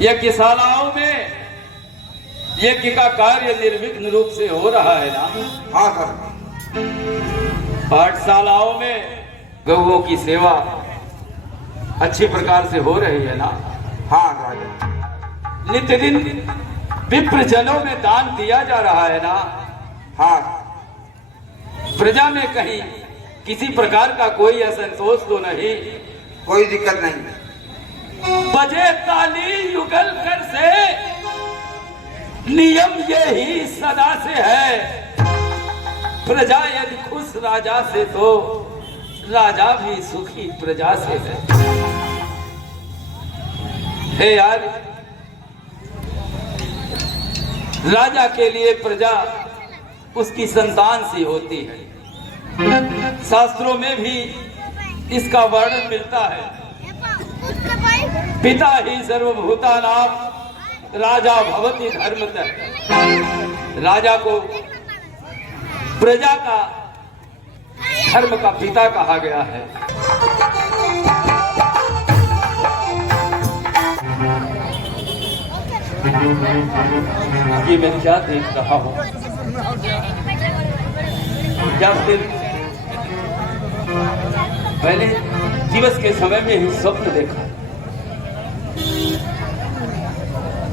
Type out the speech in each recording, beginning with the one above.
यज्ञशालाओं में यज्ञ का कार्य निर्विघ्न रूप से हो रहा है ना? हाँ सर। पाठशालाओं में गौओं की सेवा अच्छी प्रकार से हो रही है ना? हाँ राजा। नित्य दिन विप्र जनों में दान दिया जा रहा है ना? हाँ। प्रजा में कहीं किसी प्रकार का कोई असंतोष तो नहीं? कोई दिक्कत नहीं। बजे ताली युगल कर से नियम ये ही सदा से है, प्रजा यदि खुश राजा से तो राजा भी सुखी प्रजा से है। हे यार, राजा के लिए प्रजा उसकी संतान सी होती है। शास्त्रों में भी इसका वर्णन मिलता है। पिता ही सर्वभूतानां राजा भवति धर्मतः। राजा को प्रजा का धर्म का पिता कहा गया है। ये मैं क्या देख रहा हूँ? क्या फिर मैंने दिवस के समय में ही स्वप्न देखा।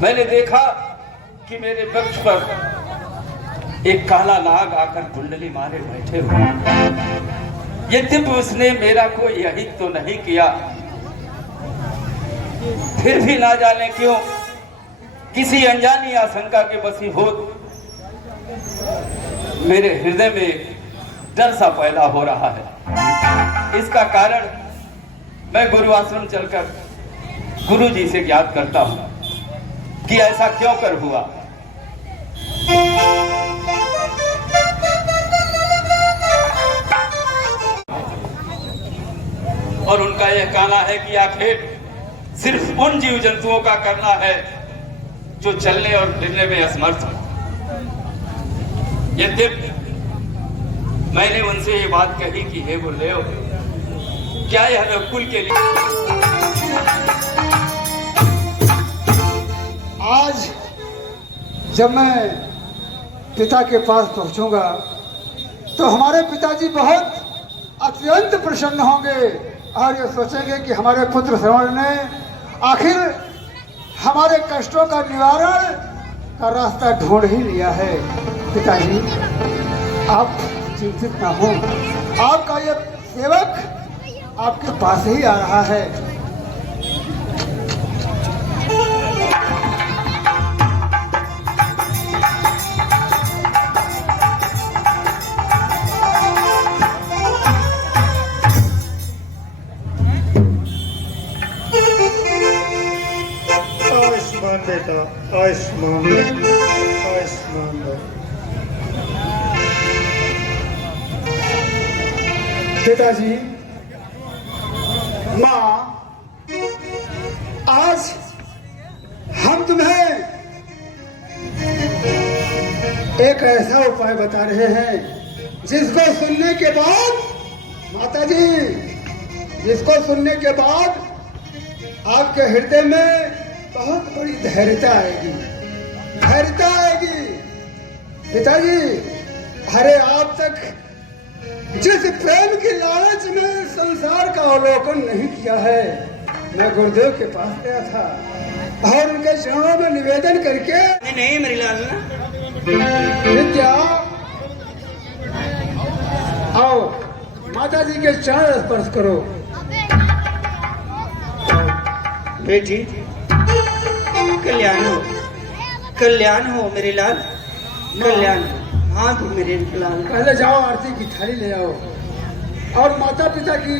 मैंने देखा कि मेरे वक्ष पर एक काला नाग आकर कुंडली मारे बैठे हुए। यद्यपि उसने मेरा कोई अहित तो नहीं किया, फिर भी ना जाने क्यों किसी अनजानी आशंका के वशीभूत मेरे हृदय में डर सा पैदा हो रहा है। इसका कारण मैं गुरु आश्रम चलकर गुरु जी से ज्ञात करता हूं कि ऐसा क्यों कर हुआ। और उनका यह कहना है कि आखिर सिर्फ उन जीव जंतुओं का करना है जो चलने और फिरने में असमर्थ हो। यद्यपि मैंने उनसे ये बात कही कि हे गुरुदेव, क्या यह रघुकुल के लिए आज जब मैं पिता के पास पहुंचूंगा तो हमारे पिताजी बहुत अत्यंत प्रसन्न होंगे और ये सोचेंगे कि हमारे पुत्र श्रवण ने आखिर हमारे कष्टों का निवारण का रास्ता ढूंढ ही लिया है। पिताजी, आप चिंतित ना हो, आपका ये सेवक आपके पास ही आ रहा है। आयुष्मान बेटा, आयुष्मान आयुष्मान। पिताजी, माँ, आज हम तुम्हें एक ऐसा उपाय बता रहे हैं जिसको सुनने के बाद, माताजी, जिसको सुनने के बाद आपके हृदय में बहुत बड़ी धैर्यता आएगी, धैर्यता आएगी। पिताजी, अरे आप तक जिस प्रेम की लालच में संसार का अवलोकन नहीं किया है, मैं गुरुदेव के पास गया था और उनके चरणों में निवेदन करके नहीं मेरी लाल विद्या, आओ माता जी के चरण स्पर्श करो। बेटी, कल्याण हो, कल्याण हो मेरे लाल, कल्याण। हाँ तू मेरे लाल। पहले जाओ आरती की थाली ले आओ और माता पिता की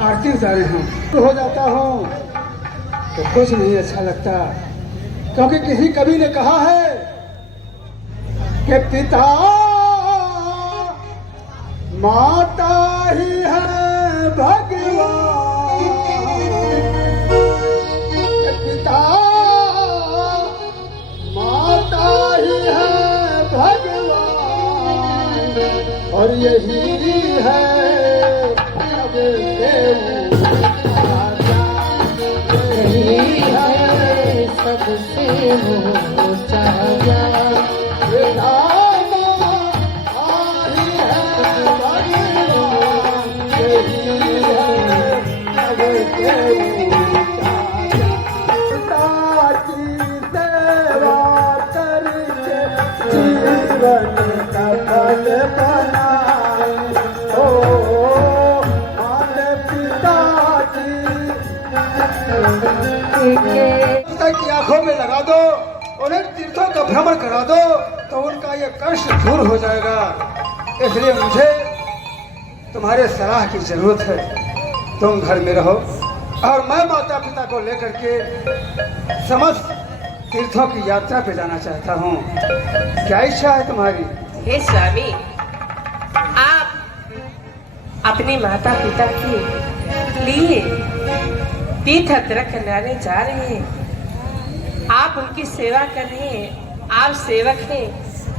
आरती उतारे हम। हो जाता हूँ तो कुछ नहीं अच्छा लगता, क्योंकि किसी कवि ने कहा है कि पिता माता ही है भगवान, पिता माता ही है भगवान, और यही है अब यही है सबसे ऊंचा ज्ञान राम आई है भगवान, यही है सबसे ऊंचा ज्ञान। पिता की सेवा करके जीवन सफल बनाए, ओ माता पिता की आंखों में लगा दो, उन्हें तीर्थों का भ्रमण करा दो तो उनका ये कष्ट दूर हो जाएगा। इसलिए मुझे तुम्हारे सलाह की जरूरत है। तुम घर में रहो और मैं माता पिता को लेकर के समस्त तीर्थों की यात्रा पे जाना चाहता हूँ। क्या इच्छा है तुम्हारी? हे स्वामी, आप अपने माता पिता के लिए तीर्थ यात्रा करने जा रहे हैं। आप उनकी सेवा कर रहे हैं, आप सेवक हैं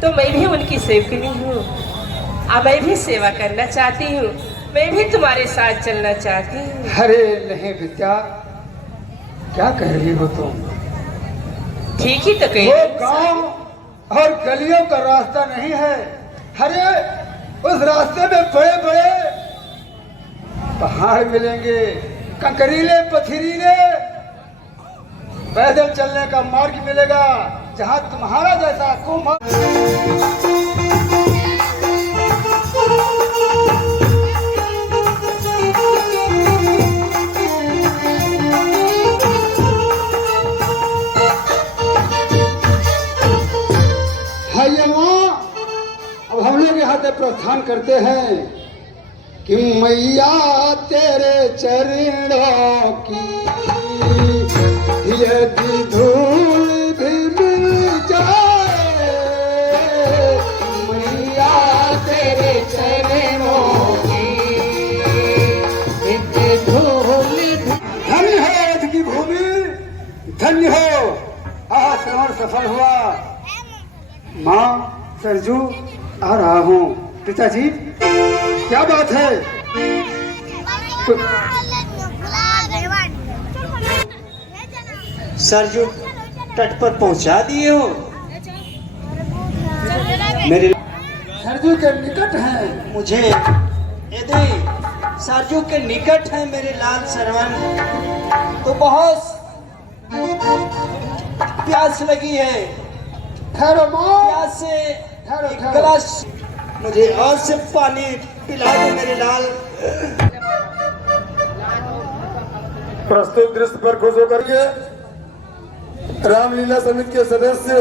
तो मैं भी उनकी सेवकनी हूँ। अब मैं भी सेवा करना चाहती हूँ, मैं भी तुम्हारे साथ चलना चाहती हूँ। अरे नहीं विद्या, क्या कह रही हो तुम? ठीक ही तो कही। वो गांव और गलियों का रास्ता नहीं है। अरे उस रास्ते में बड़े बड़े पहाड़ मिलेंगे, कंकरीले पथरीले पैदल चलने का मार्ग मिलेगा, जहाँ तुम्हारा जैसा कुम्भ अब हम लोग यहाँ से प्रस्थान करते हैं कि मैया तेरे चरणों की यदि धूल भी मिल जाए, मैया तेरे चरणों की यदि धूल भी। धन्य हो अयोध्या की भूमि, धन्य हो। श्रवण सफल हुआ। माँ सरजू आ रहा हूँ। पिताजी क्या बात है? सरजू तट पर पहुंचा दिए हो? मेरे सरजू के निकट है। मुझे यदि सरजू के निकट है मेरे लाल सरवन, तो बहुत प्यास लगी है। ठहरो माँ, प्यास से ठहरो एक ठहरो। गिलास मुझे और से पानी पिला दो मेरे लाल। प्रस्तुत दृश्य पर खुश होकर के रामलीला समिति के सदस्य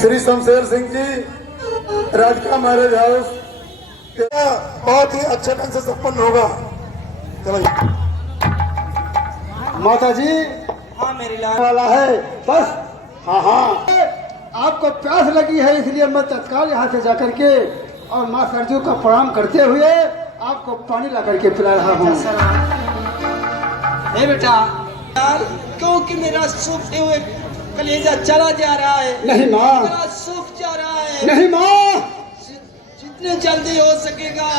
श्री शमशेर सिंह जी राजका मैरिज हाउस बहुत ही अच्छे ढंग से संपन्न होगा। चलो माता जी हाँ मेरे लाल। वाला है बस। हाँ हाँ, आपको प्यास लगी है इसलिए मैं तत्काल यहाँ से जाकर के और माँ सरजू का प्रणाम करते हुए आपको पानी ला करके पिला रहा हूँ। हे बेटा, यार क्योंकि मेरा सूखते हुए कलेजा चला जा रहा है। नहीं माँ, मेरा सूख जा रहा है। नहीं माँ, जितने जल्दी हो सकेगा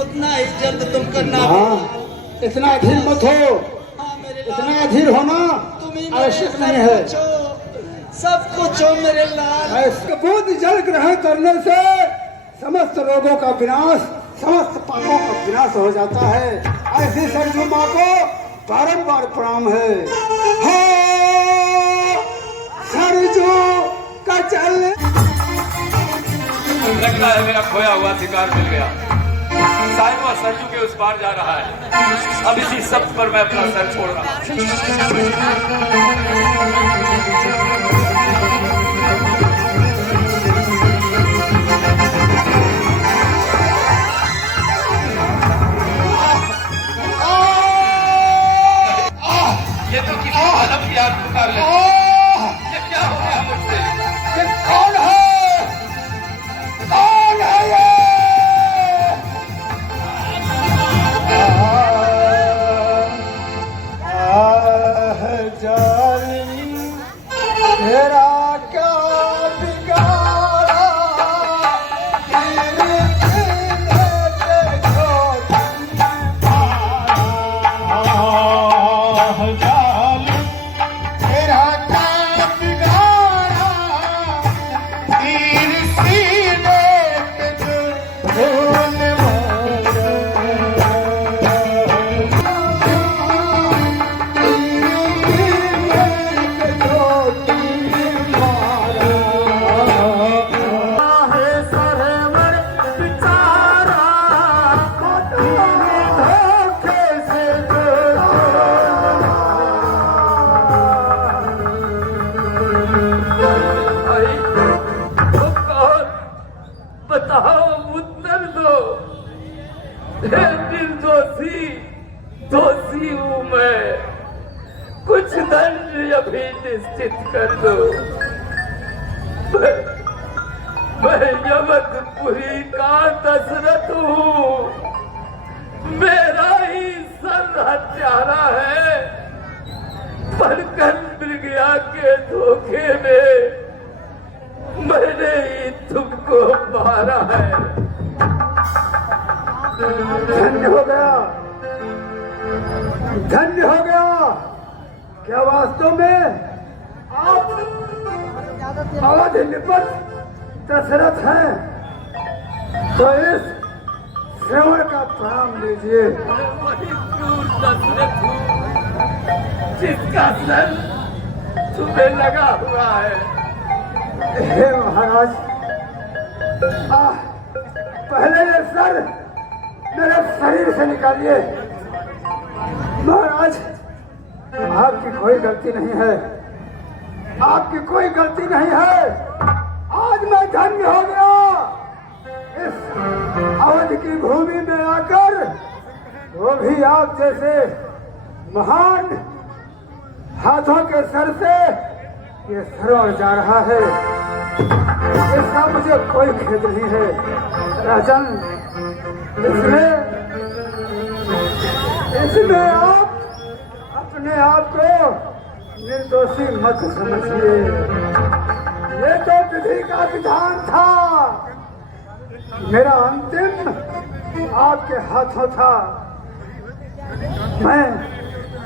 उतना ही जल्द तुम करना। हाँ इतना अधीर मत हो, हाँ मेरे लाल, इतना अधीर होना तुम्ही आवश्यक नहीं है। सब कुछ हो मेरे लाल। बुद्ध जल ग्रहण करने से समस्त रोगों का विनाश, समस्त पापों का विनाश हो जाता है। ऐसी सरजू माँ को बारंबार प्रणाम है। सरजू का जल। लगता है मेरा खोया हुआ शिकार मिल गया। साहिबा सरजू के उस पार जा रहा है। अब इसी शब्द पर मैं अपना सर छोड़ रहा ये तो किसी आलम की याद पुकार ले। ये क्या हो गया मुझसे? ये कौन है? कौन है ये? जालिम तेरा क्या बिगाड़ा? अभी निश्चित कर दो। मैं यमकपुरी का दशरथ हूँ, मेरा ही सर हत्यारा है, पर कल मृगया के धोखे में मैंने ही तुमको मारा है। धन्य हो गया, धन्य हो गया। क्या वास्तव में आप अवध निपट दशरथ हैं? तो इस श्रवण का प्रणाम लीजिए। वही क्रूर दशरथ हूँ जिसका सर तुम्हें लगा हुआ है। हे महाराज, पहले ये सर मेरे शरीर से निकालिए। महाराज, आपकी कोई गलती नहीं है, आपकी कोई गलती नहीं है। आज मैं धन्य हो गया इस अवध की भूमि में आकर, वो भी आप जैसे महान हाथों के सर से ये सरोवर जा रहा है। इसका मुझे कोई खेद नहीं है राजन। इसमें आप अपने आप को निर्दोषी मत समझिए। ये तो विधि का विधान था, मेरा अंतिम आपके हाथों था। मैं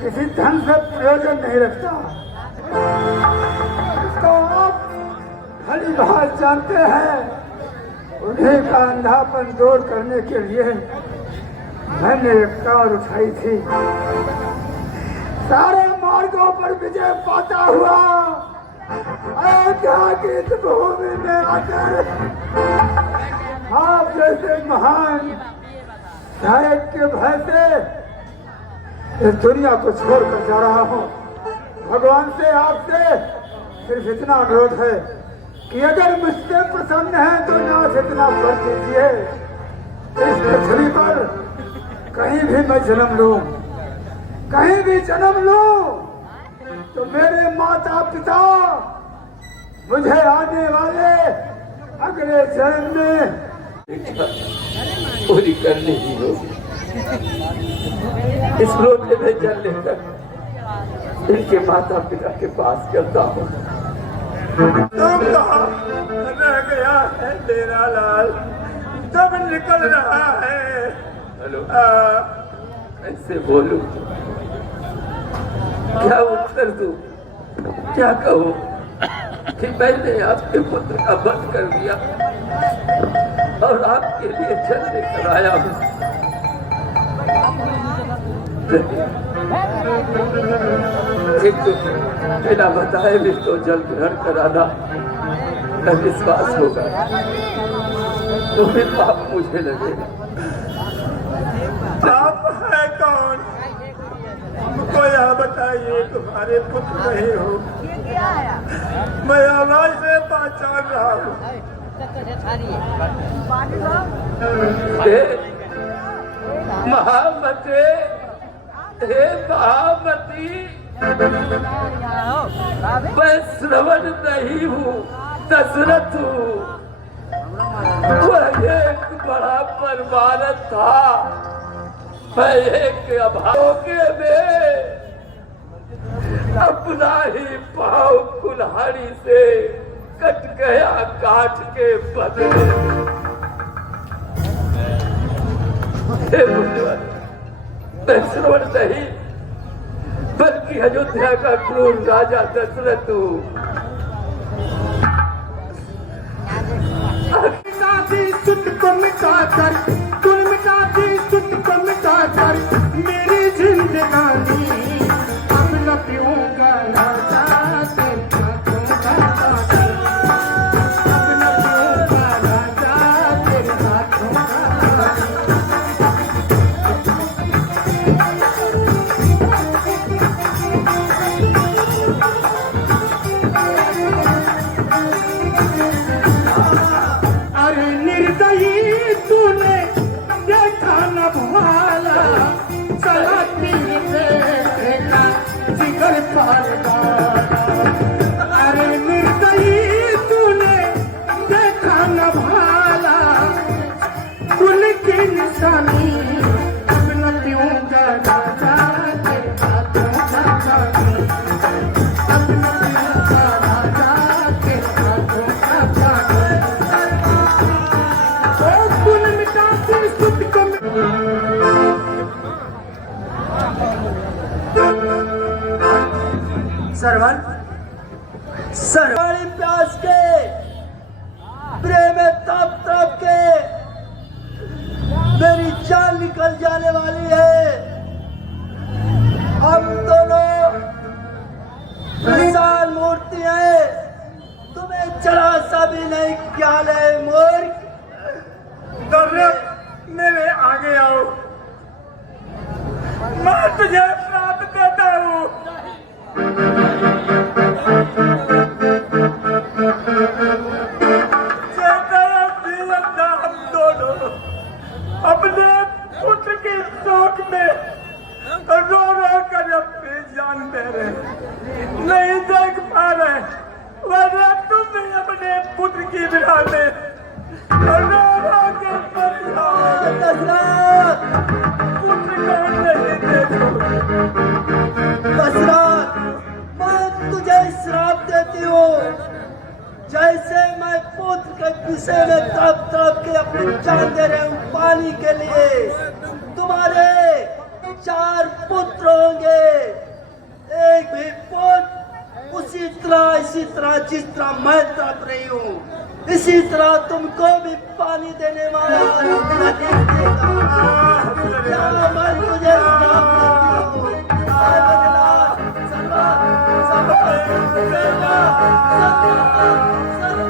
किसी धन से प्रयोजन नहीं रखता, इसको आप भली भांति जानते हैं। उन्हीं का अंधापन दूर करने के लिए मैंने एक कार उठाई थी। सारे मार्गों पर विजय पाता हुआ अयोध्या की इस भूमि में आकर आप जैसे महान नायक के भय से इस दुनिया को छोड़कर जा रहा हूँ। भगवान से आपसे सिर्फ इतना अनुरोध है कि अगर मुझसे प्रसन्न है तो नाथ इतना कर दीजिए, इस पृथ्वी पर कहीं भी मैं जन्म लूं, कहीं भी जन्म लूं, तो मेरे माता पिता मुझे आने वाले अगले जन्म में पूरी करनी ही होगी। इस लोटे में जल लेकर इनके माता पिता के पास करता हूँ। तुम कहाँ रह गया है मेरा लाल, तब निकल रहा है। हेलो, कैसे बोलूं, क्या उत्तर दूं, क्या कहूं कि मैंने आपके पुत्र का वध कर दिया और आपके लिए जल लेकर आया हूं। एक तो बिना बताए भी तो जल ग्रहण कराना न विश्वास होगा, तो फिर पाप मुझे लगेगा। आप है कौन? हमको यह बताइए, तुम्हारे पुत्र नहीं हो? मैं आवाज से पहचान रहा हूँ। महामते, हे महामती, मैं श्रवण नहीं हूँ, दशरथ हूँ। वह एक बड़ा परमानंद था, मैं एक अभागे में अपना ही पाँव कुल्हाड़ी से कट गया काट के बदले। हे भगवान, मैं श्रवण नहीं बल्कि अयोध्या का क्रूर राजा दशरथ हूँ। सुत को मिटाकर, तुम मिटाती सुत को मिटाकर मेरी जिंदगानी अब न पीऊंगा राजा तेरे हाथों का पानी। अब न पीऊंगा राजा तेरे हाथों का पानी। अरे निर्दयी तूने देखा न भाला, चला तीर से अरे निर्दयी तूने देखा न भाला कुल की निशानी अपना पीऊंगा राजा के हाथों का पानी अपना पीऊंगा राजा के हाथों का पानी ओ कुल मिटाती सुध को सरवन सरवाणी प्यास के प्रेम में तप तप के मेरी जान निकल जाने वाली है। हम दोनों इंसान मूर्ति हैं, तुम्हें जरा सा भी नहीं ख्याल है मूर्ख। दर्रे मेरे आगे आओ, मैं तुझे श्राप देता हूँ। हम दोनों अपने पुत्र की शोक में रो रो कर अपनी जान दे रहे, नहीं देख पा रहे, वरना तुम भी अपने पुत्र की विधा में रो रो के मर जाओ। दशरथ पुत्र को नहीं देखो। दशरथ, मैं तुझे श्राप देती हूँ, जैसे मैं पुत्र के विषय में तड़प तड़प के अपनी जान दे रहे हूँ पानी के लिए, तुम्हारे 4 पुत्र होंगे, एक भी पुत्र उसी तरह इसी तरह जिस तरह मैं तड़प रही हूँ, इसी तरह तुमको भी पानी देने वाला नहीं देगा। क्या मैं तुझे श्राप देती हूँ? आए बदला, सर्वा, सर्वा, सर्वा, सर्वा, सर्वा।